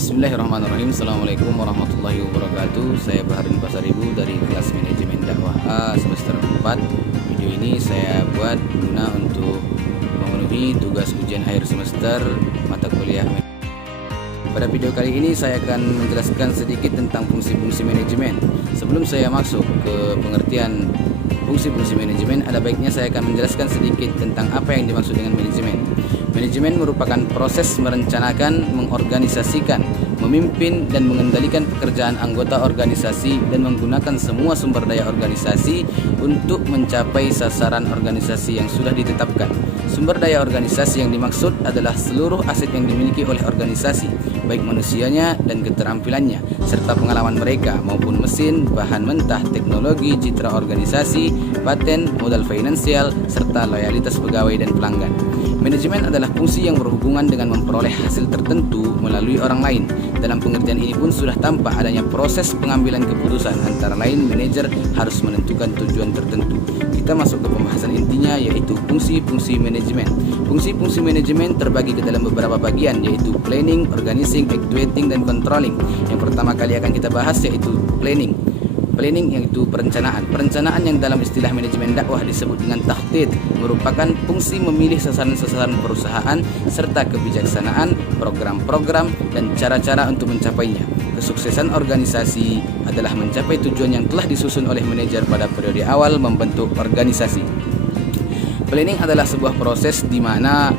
Bismillahirrahmanirrahim. Assalamualaikum warahmatullahi wabarakatuh. Saya Baharudin Pasaribu dari kelas manajemen dakwah A semester 4. Video ini saya buat guna untuk memenuhi tugas ujian akhir semester mata kuliah. Pada video kali ini saya akan menjelaskan sedikit tentang fungsi-fungsi manajemen. Sebelum saya masuk ke pengertian fungsi-fungsi manajemen, ada baiknya saya akan menjelaskan sedikit tentang apa yang dimaksud dengan manajemen. Manajemen merupakan proses merencanakan, mengorganisasikan, memimpin dan mengendalikan pekerjaan anggota organisasi dan menggunakan semua sumber daya organisasi untuk mencapai sasaran organisasi yang sudah ditetapkan. Sumber daya organisasi yang dimaksud adalah seluruh aset yang dimiliki oleh organisasi, baik manusianya dan keterampilannya, serta pengalaman mereka maupun mesin, bahan mentah, teknologi, citra organisasi, paten, modal finansial, serta loyalitas pegawai dan pelanggan. Manajemen adalah fungsi yang berhubungan dengan memperoleh hasil tertentu melalui orang lain. Dalam pengertian ini pun sudah tampak adanya proses pengambilan keputusan, antara lain manajer harus menentukan tujuan tertentu. Kita masuk ke pembahasan intinya, yaitu fungsi-fungsi manajemen. Fungsi-fungsi manajemen terbagi ke dalam beberapa bagian, yaitu planning, organizing, actuating, dan controlling. Yang pertama kali akan kita bahas yaitu planning. Planning yaitu perencanaan. Perencanaan yang dalam istilah manajemen dakwah disebut dengan takhtid merupakan fungsi memilih sasaran-sasaran perusahaan serta kebijaksanaan, program-program, dan cara-cara untuk mencapainya. Kesuksesan organisasi adalah mencapai tujuan yang telah disusun oleh manajer pada periode awal membentuk organisasi. Planning adalah sebuah proses di mana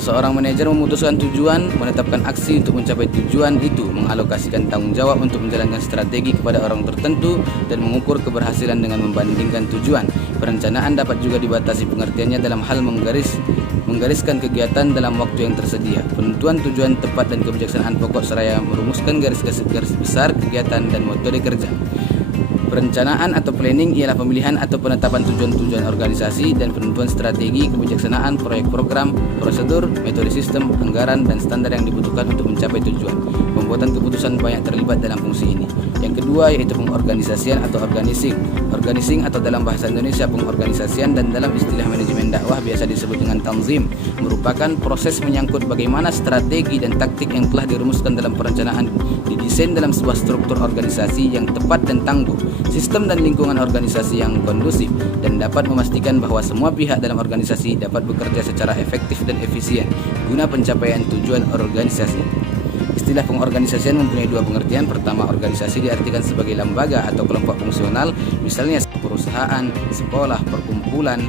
seorang manajer memutuskan tujuan, menetapkan aksi untuk mencapai tujuan itu, mengalokasikan tanggung jawab untuk menjalankan strategi kepada orang tertentu, dan mengukur keberhasilan dengan membandingkan tujuan. Perencanaan dapat juga dibatasi pengertiannya dalam hal menggariskan kegiatan dalam waktu yang tersedia, penentuan tujuan tepat dan kebijaksanaan pokok, seraya merumuskan garis besar kegiatan dan metode kerja. Perencanaan atau planning ialah pemilihan atau penetapan tujuan-tujuan organisasi dan penentuan strategi, kebijaksanaan, proyek program, prosedur, metode sistem, anggaran, dan standar yang dibutuhkan untuk mencapai tujuan. Pembuatan keputusan banyak terlibat dalam fungsi ini. Yang kedua yaitu pengorganisasian atau organizing. Organizing atau dalam bahasa Indonesia pengorganisasian dan dalam istilah manajemen dakwah biasa disebut dengan tanzim, merupakan proses menyangkut bagaimana strategi dan taktik yang telah dirumuskan dalam perencanaan didesain dalam sebuah struktur organisasi yang tepat dan tangguh, sistem dan lingkungan organisasi yang kondusif, dan dapat memastikan bahwa semua pihak dalam organisasi dapat bekerja secara efektif dan efisien guna pencapaian tujuan organisasi. Istilah pengorganisasian mempunyai dua pengertian. Pertama, organisasi diartikan sebagai lembaga atau kelompok fungsional, misalnya perusahaan, sekolah, perkumpulan,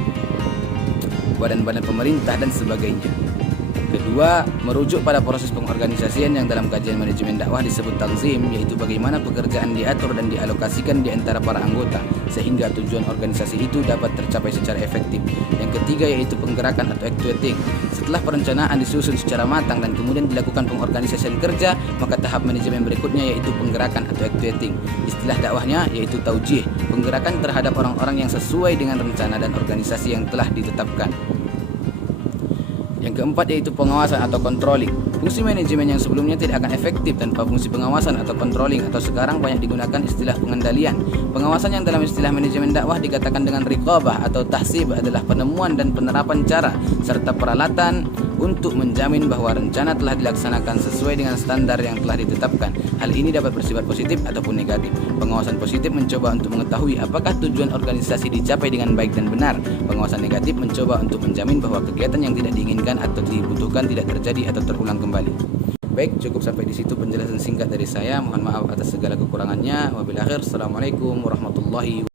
badan-badan pemerintah, dan sebagainya. Kedua, merujuk pada proses pengorganisasian yang dalam kajian manajemen dakwah disebut tanzim, yaitu bagaimana pekerjaan diatur dan dialokasikan di antara para anggota sehingga tujuan organisasi itu dapat tercapai secara efektif. Yang ketiga yaitu penggerakan atau actuating. Setelah perencanaan disusun secara matang dan kemudian dilakukan pengorganisasian kerja, maka tahap manajemen berikutnya yaitu penggerakan atau actuating. Istilah dakwahnya yaitu taujih, penggerakan terhadap orang-orang yang sesuai dengan rencana dan organisasi yang telah ditetapkan. Yang keempat yaitu pengawasan atau controlling. Fungsi manajemen yang sebelumnya tidak akan efektif tanpa fungsi pengawasan atau controlling, atau sekarang banyak digunakan istilah pengendalian. Pengawasan yang dalam istilah manajemen dakwah dikatakan dengan riqabah atau tahsib adalah penemuan dan penerapan cara serta peralatan untuk menjamin bahwa rencana telah dilaksanakan sesuai dengan standar yang telah ditetapkan. Hal ini dapat bersifat positif ataupun negatif. Pengawasan positif mencoba untuk mengetahui apakah tujuan organisasi dicapai dengan baik dan benar. Pengawasan negatif mencoba untuk menjamin bahwa kegiatan yang tidak diinginkan atau dibutuhkan tidak terjadi atau terulang kembali. Baik, cukup sampai di situ penjelasan singkat dari saya. Mohon maaf atas segala kekurangannya. Wabillahi akhir. Assalamualaikum warahmatullahi wabarakatuh.